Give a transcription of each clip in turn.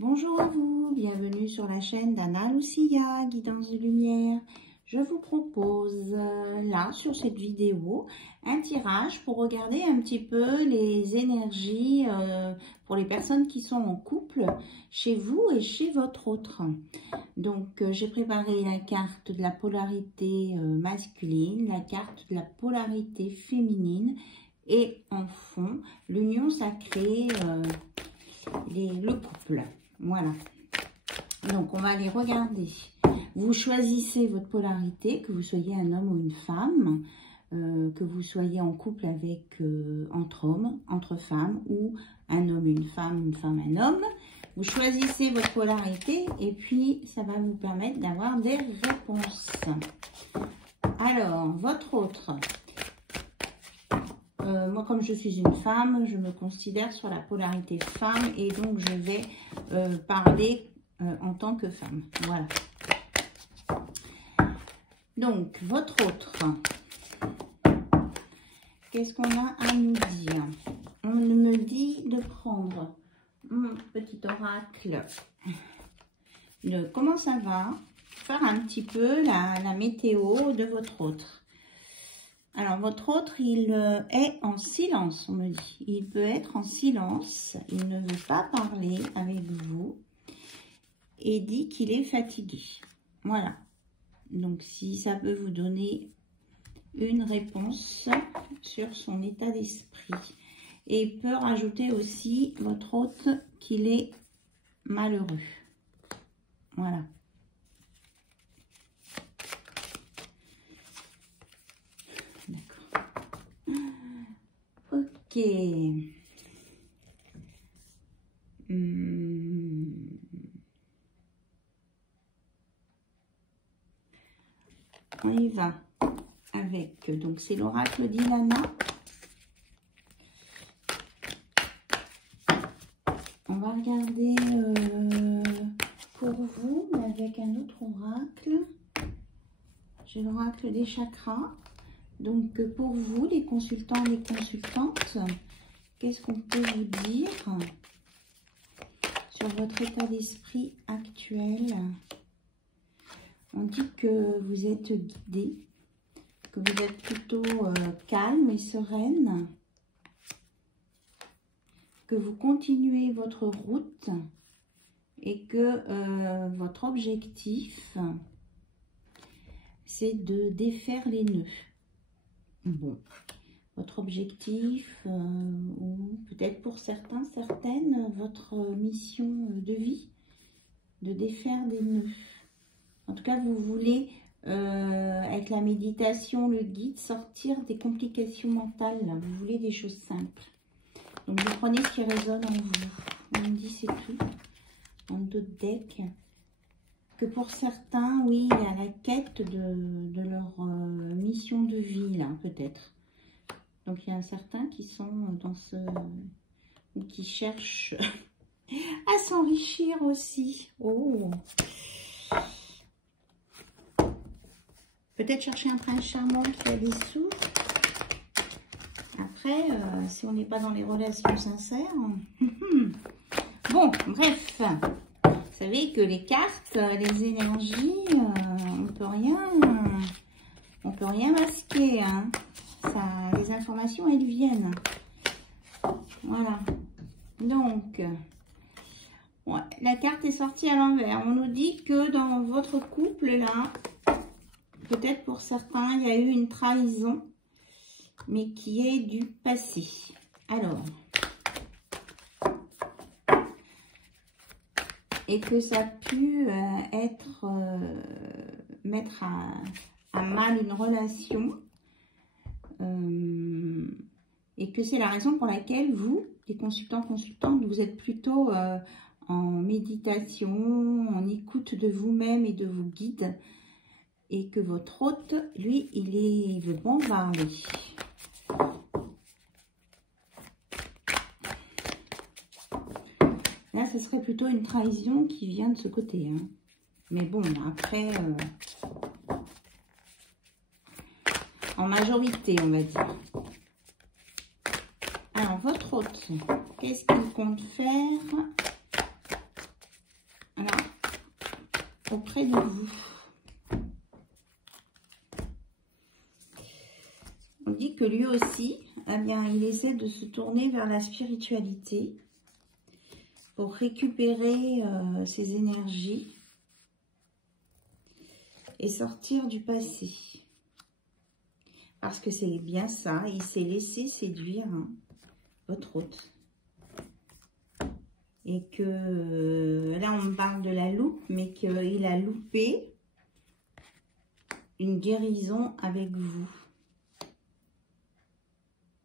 Bonjour à vous, bienvenue sur la chaîne d'Anna Lucia, Guidance de Lumière. Je vous propose là, sur cette vidéo, un tirage pour regarder un petit peu les énergies pour les personnes qui sont en couple, chez vous et chez votre autre. Donc, j'ai préparé la carte de la polarité masculine, la carte de la polarité féminine et en fond, l'union sacrée, le couple. Voilà. Donc, on va les regarder. Vous choisissez votre polarité, que vous soyez un homme ou une femme, que vous soyez en couple avec entre hommes, entre femmes, ou un homme, une femme, un homme. Vous choisissez votre polarité et puis ça va vous permettre d'avoir des réponses. Alors, votre autre. Moi, comme je suis une femme, je me considère sur la polarité femme et donc je vais parler en tant que femme. Voilà. Donc, votre autre. Qu'est-ce qu'on a à nous dire? On me dit de prendre mon petit oracle. Comment ça va? Faire un petit peu la météo de votre autre. Alors, votre autre, il est en silence, on me dit. Il peut être en silence. Il ne veut pas parler avec vous. Et dit qu'il est fatigué. Voilà. Donc, si ça peut vous donner une réponse sur son état d'esprit. Et il peut rajouter aussi, votre hôte, qu'il est malheureux. Voilà. D'accord. Ok. On y va avec, donc c'est l'oracle d'Ilana. On va regarder pour vous, mais avec un autre oracle. J'ai l'oracle des chakras. Donc pour vous, les consultants et les consultantes, qu'est-ce qu'on peut vous dire sur votre état d'esprit actuel? On dit que vous êtes guidé, que vous êtes plutôt calme et sereine, que vous continuez votre route et que votre objectif, c'est de défaire les nœuds. Bon, votre objectif, ou peut-être pour certains, certaines, votre mission de vie, de défaire des nœuds. En tout cas, vous voulez, avec la méditation, le guide, sortir des complications mentales. Vous voulez des choses simples. Donc, vous prenez ce qui résonne en vous. On me dit c'est tout. En d'autres decks. Que pour certains, oui, il y a la quête de leur mission de vie, là, peut-être. Donc, il y a certains qui sont dans ce... ou qui cherchent à s'enrichir aussi. Oh! Peut-être chercher un prince charmant qui a des sous. Après, si on n'est pas dans les relations sincères. Bon, bref. Vous savez que les cartes, les énergies, on peut rien masquer. Hein. Ça, les informations, elles viennent. Voilà. Donc, ouais, la carte est sortie à l'envers. On nous dit que dans votre couple, là, peut-être pour certains, il y a eu une trahison, mais qui est du passé. Alors, et que ça a pu mettre à mal une relation, et que c'est la raison pour laquelle vous, les consultants, consultantes, vous êtes plutôt en méditation, en écoute de vous-même et de vos guides, et que votre hôte, lui, il veut bombarder. Là, ce serait plutôt une trahison qui vient de ce côté. Hein. Mais bon, après, en majorité, on va dire. Alors, votre hôte, qu'est-ce qu'il compte faire auprès de vous. On dit que lui aussi, eh bien, il essaie de se tourner vers la spiritualité pour récupérer ses énergies et sortir du passé. Parce que c'est bien ça, il s'est laissé séduire, hein, votre hôte. Et que, là on me parle de la loupe, mais qu'il a loupé une guérison avec vous.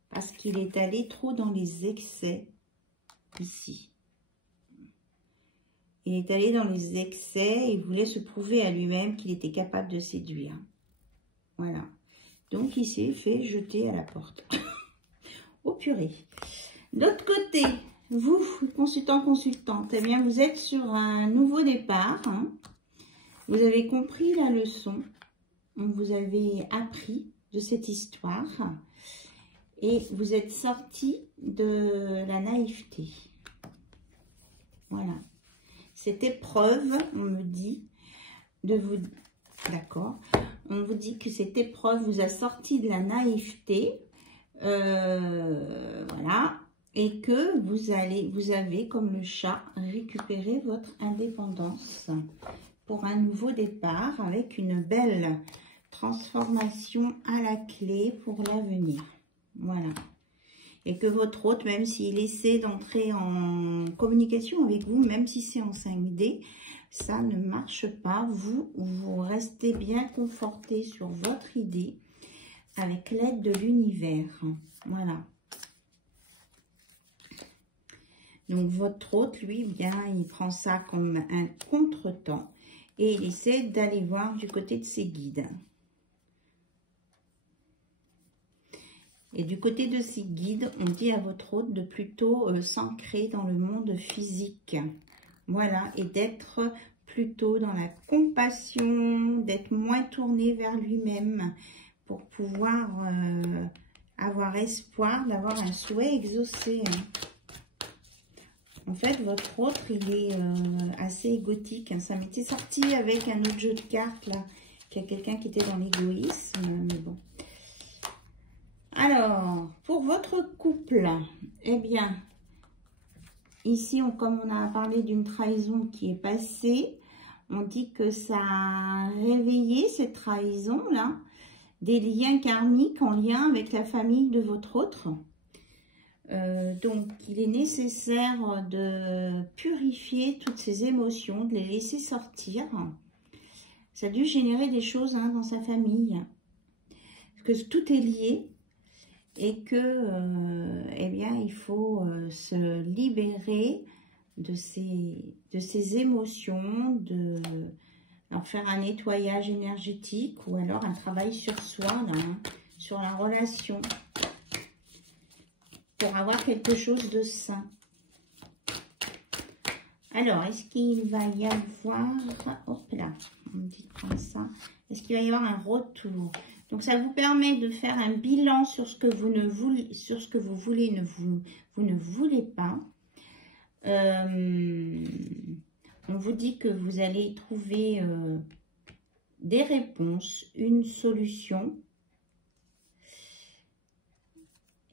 Parce qu'il est allé trop dans les excès ici. Il est allé dans les excès et voulait se prouver à lui-même qu'il était capable de séduire. Voilà. Donc, il s'est fait jeter à la porte. Oh purée. D'autre côté, vous, consultante, eh bien, vous êtes sur un nouveau départ. Hein. Vous avez compris la leçon. Vous avez appris de cette histoire. Et vous êtes sorti de la naïveté. Voilà. Cette épreuve, on me dit, de vous... D'accord. On vous dit que cette épreuve vous a sorti de la naïveté. Voilà. Et que vous avez, comme le chat, récupéré votre indépendance pour un nouveau départ avec une belle transformation à la clé pour l'avenir. Voilà. Et que votre hôte, même s'il essaie d'entrer en communication avec vous, même si c'est en 5D, ça ne marche pas. Vous restez bien conforté sur votre idée avec l'aide de l'univers. Voilà. Donc, votre hôte, lui, bien, il prend ça comme un contretemps et il essaie d'aller voir du côté de ses guides. Et du côté de ces guides, on dit à votre hôte de plutôt s'ancrer dans le monde physique. Voilà, et d'être plutôt dans la compassion, d'être moins tourné vers lui-même pour pouvoir avoir espoir d'avoir un souhait exaucé. En fait, votre hôte, il est assez égotique. Hein. Ça m'était sorti avec un autre jeu de cartes, là, qu'il y a quelqu'un qui était dans l'égoïsme, mais bon. Alors, pour votre couple, eh bien, ici, comme on a parlé d'une trahison qui est passée, on dit que ça a réveillé cette trahison-là, des liens karmiques en lien avec la famille de votre autre. Donc, il est nécessaire de purifier toutes ces émotions, de les laisser sortir. Ça a dû générer des choses dans sa famille, parce que tout est lié. Et que, eh bien, il faut se libérer de ces émotions, alors faire un nettoyage énergétique ou alors un travail sur soi, là, sur la relation, pour avoir quelque chose de sain. Alors, est-ce qu'il va y avoir, hop là, on me dit de prendre ça, est-ce qu'il va y avoir un retour? Donc, ça vous permet de faire un bilan sur ce que vous ne voulez, sur ce que vous voulez, vous ne voulez pas. On vous dit que vous allez trouver des réponses, une solution.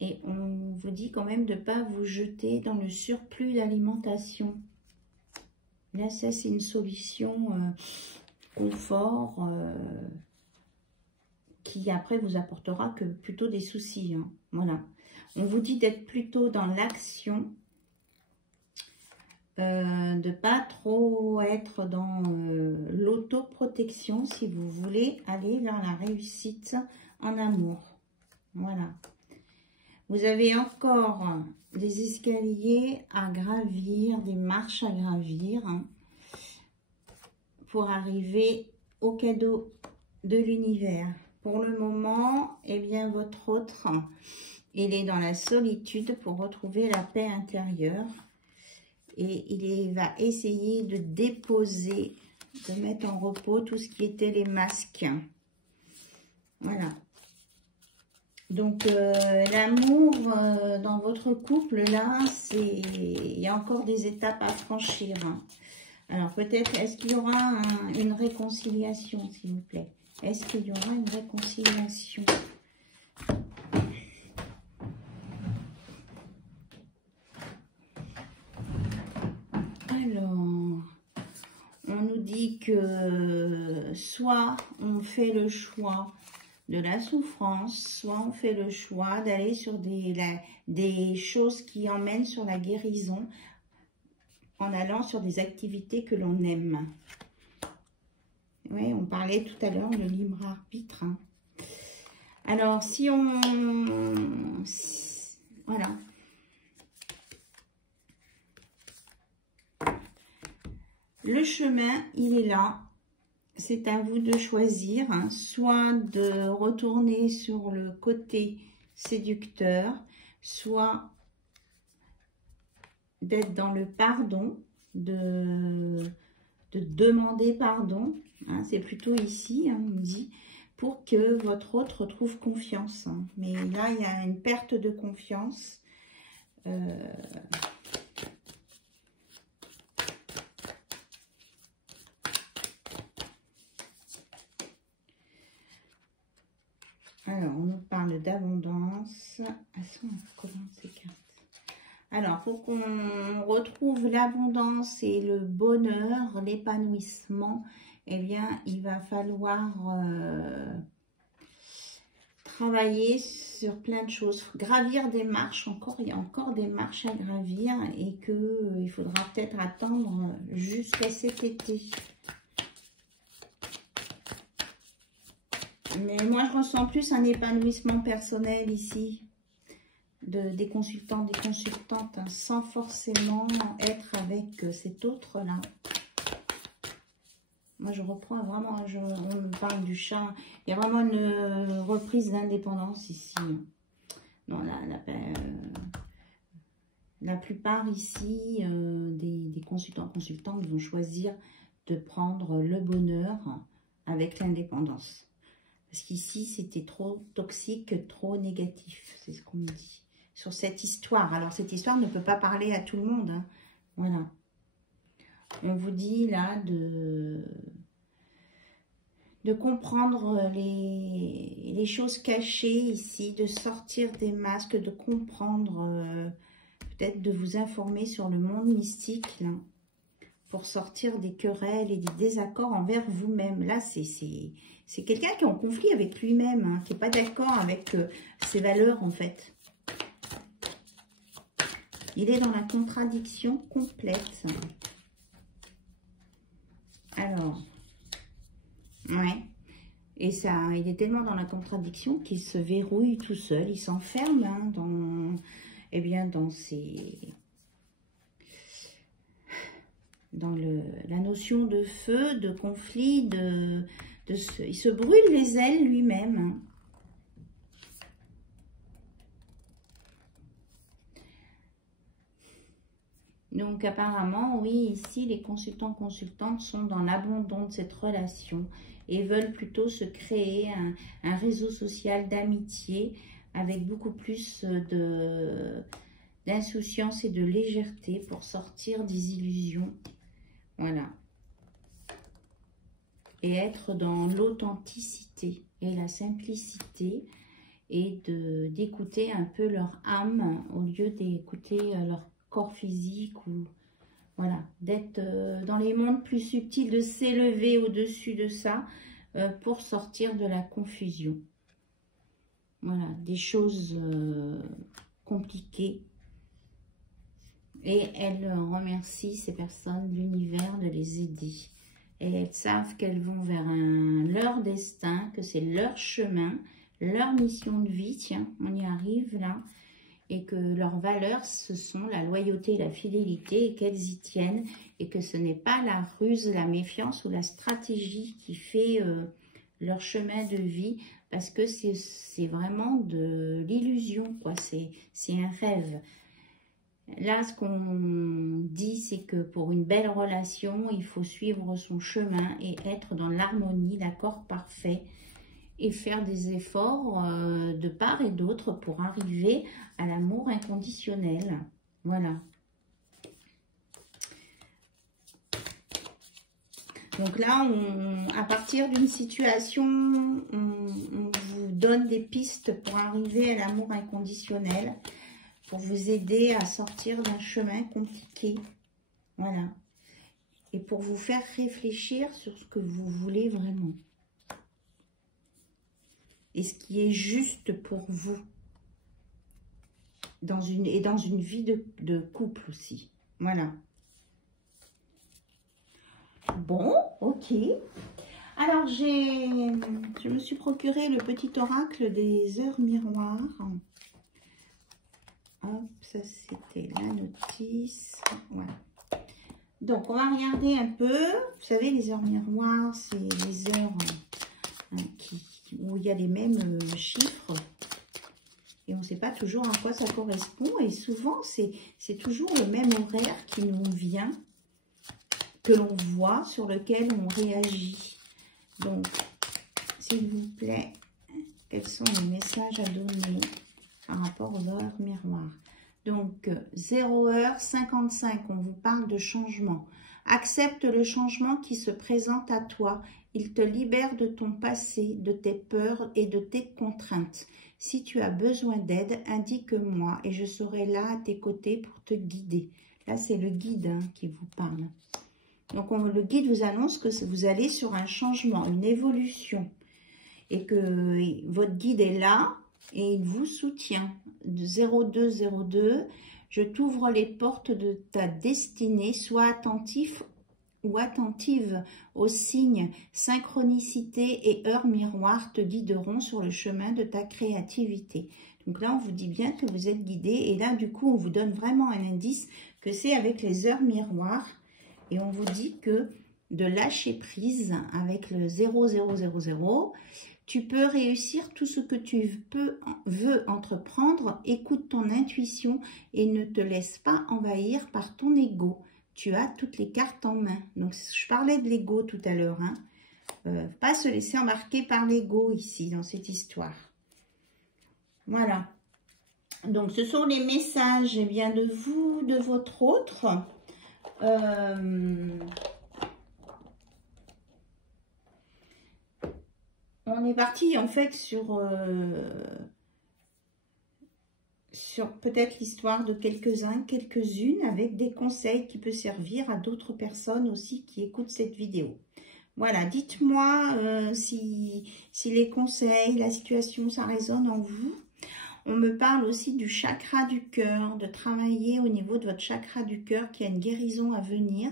Et on vous dit quand même de ne pas vous jeter dans le surplus d'alimentation. Là, ça, c'est une solution confort qui après vous apportera que plutôt des soucis. Hein. Voilà. On vous dit d'être plutôt dans l'action, de ne pas trop être dans l'autoprotection si vous voulez aller vers la réussite en amour. Voilà. Vous avez encore des escaliers à gravir, des marches à gravir pour arriver au cadeau de l'univers. Pour le moment, eh bien, votre autre, il est dans la solitude pour retrouver la paix intérieure. Et il va essayer de déposer, de mettre en repos tout ce qui était les masques. Voilà. Donc, l'amour dans votre couple, là, il y a encore des étapes à franchir. Hein. Alors, peut-être, est-ce qu'il y aura une réconciliation, s'il vous plaît? Est-ce qu'il y aura une réconciliation? Alors, on nous dit que soit on fait le choix de la souffrance, soit on fait le choix d'aller sur des choses qui emmènent sur la guérison en allant sur des activités que l'on aime. Oui, on parlait tout à l'heure de libre arbitre. Hein. Alors, si on... Voilà. Le chemin, il est là. C'est à vous de choisir, hein, soit de retourner sur le côté séducteur, soit d'être dans le pardon, de demander pardon. Hein, c'est plutôt ici, hein, on me dit, pour que votre autre retrouve confiance. Hein. Mais là, il y a une perte de confiance. Alors, on nous parle d'abondance. Ces cartes. Alors, pour qu'on retrouve l'abondance et le bonheur, l'épanouissement, eh bien, il va falloir travailler sur plein de choses, gravir des marches. Il y a encore des marches à gravir et qu'il faudra peut-être attendre jusqu'à cet été. Mais moi, je ressens plus un épanouissement personnel ici, des consultants, des consultantes, hein, sans forcément être avec cet autre-là. Moi, je reprends vraiment, on me parle du chat. Il y a vraiment une reprise d'indépendance ici. Non, la plupart ici, des consultantes vont choisir de prendre le bonheur avec l'indépendance. Parce qu'ici, c'était trop toxique, trop négatif. C'est ce qu'on me dit sur cette histoire. Alors, cette histoire ne peut pas parler à tout le monde. Hein. Voilà. On vous dit là de comprendre les choses cachées ici, de sortir des masques, de comprendre, peut-être de vous informer sur le monde mystique, là, pour sortir des querelles et des désaccords envers vous-même. Là, c'est quelqu'un qui est en conflit avec lui-même, hein, qui n'est pas d'accord avec ses valeurs, en fait. Il est dans la contradiction complète. Alors, ouais. Et ça, il est tellement dans la contradiction qu'il se verrouille tout seul. Il s'enferme hein, dans la notion de feu, de conflit, il se brûle les ailes lui-même. Hein. Donc apparemment, oui, ici, les consultants-consultantes sont dans l'abandon de cette relation et veulent plutôt se créer un réseau social d'amitié avec beaucoup plus d'insouciance et de légèreté pour sortir des illusions. Voilà. Et être dans l'authenticité et la simplicité et d'écouter un peu leur âme au lieu d'écouter leur corps physique ou voilà, d'être dans les mondes plus subtils, de s'élever au-dessus de ça pour sortir de la confusion. Voilà, des choses compliquées. Et elles remercient ces personnes, l'univers, de les aider. Et elles savent qu'elles vont vers leur destin, que c'est leur chemin, leur mission de vie. Tiens, on y arrive là. Et que leurs valeurs, ce sont la loyauté et la fidélité, et qu'elles y tiennent, et que ce n'est pas la ruse, la méfiance ou la stratégie qui fait leur chemin de vie, parce que c'est vraiment de l'illusion, quoi. C'est un rêve. Là, ce qu'on dit, c'est que pour une belle relation, il faut suivre son chemin et être dans l'harmonie, l'accord parfait, et faire des efforts de part et d'autre pour arriver à l'amour inconditionnel. Voilà. Donc là, à partir d'une situation, on vous donne des pistes pour arriver à l'amour inconditionnel, pour vous aider à sortir d'un chemin compliqué. Voilà. Et pour vous faire réfléchir sur ce que vous voulez vraiment. Et ce qui est juste pour vous. Dans une vie de couple aussi. Voilà. Bon, ok. Alors, je me suis procuré le petit oracle des heures miroirs. Hop, ça c'était la notice. Voilà. Donc, on va regarder un peu. Vous savez, les heures miroirs, c'est les heures où il y a les mêmes chiffres. Et on ne sait pas toujours à quoi ça correspond. Et souvent, c'est toujours le même horaire qui nous vient, que l'on voit, sur lequel on réagit. Donc, s'il vous plaît, quels sont les messages à donner par rapport aux heures miroirs? Donc, 0h55, on vous parle de changement. Accepte le changement qui se présente à toi. Il te libère de ton passé, de tes peurs et de tes contraintes. Si tu as besoin d'aide, indique-moi et je serai là à tes côtés pour te guider. Là, c'est le guide qui vous parle. Donc, le guide vous annonce que vous allez sur un changement, une évolution. Et que votre guide est là et il vous soutient. 0202, je t'ouvre les portes de ta destinée. Sois attentif ou attentive aux signes, synchronicité et heures miroirs te guideront sur le chemin de ta créativité. Donc là, on vous dit bien que vous êtes guidé. Et là, du coup, on vous donne vraiment un indice que c'est avec les heures miroirs. Et on vous dit que de lâcher prise avec le 0000, tu peux réussir tout ce que tu veux entreprendre. Écoute ton intuition et ne te laisse pas envahir par ton ego. Tu as toutes les cartes en main. Donc, je parlais de l'ego tout à l'heure. Pas se laisser embarquer par l'ego ici, dans cette histoire. Voilà. Donc, ce sont les messages bien, de vous, de votre autre. On est parti en fait sur peut-être l'histoire de quelques-uns, quelques-unes, avec des conseils qui peuvent servir à d'autres personnes aussi qui écoutent cette vidéo. Voilà, dites-moi si les conseils, la situation, ça résonne en vous. On me parle aussi du chakra du cœur, de travailler au niveau de votre chakra du cœur, qui a une guérison à venir.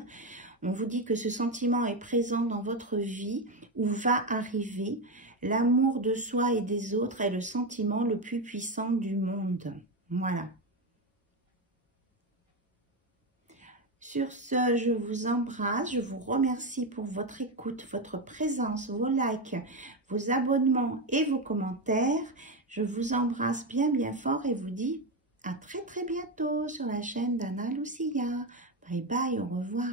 On vous dit que ce sentiment est présent dans votre vie ou va arriver. L'amour de soi et des autres est le sentiment le plus puissant du monde. Voilà. Sur ce, je vous embrasse, je vous remercie pour votre écoute, votre présence, vos likes, vos abonnements et vos commentaires. Je vous embrasse bien fort et vous dis à très bientôt sur la chaîne d'Anna Lucia. Bye bye, au revoir.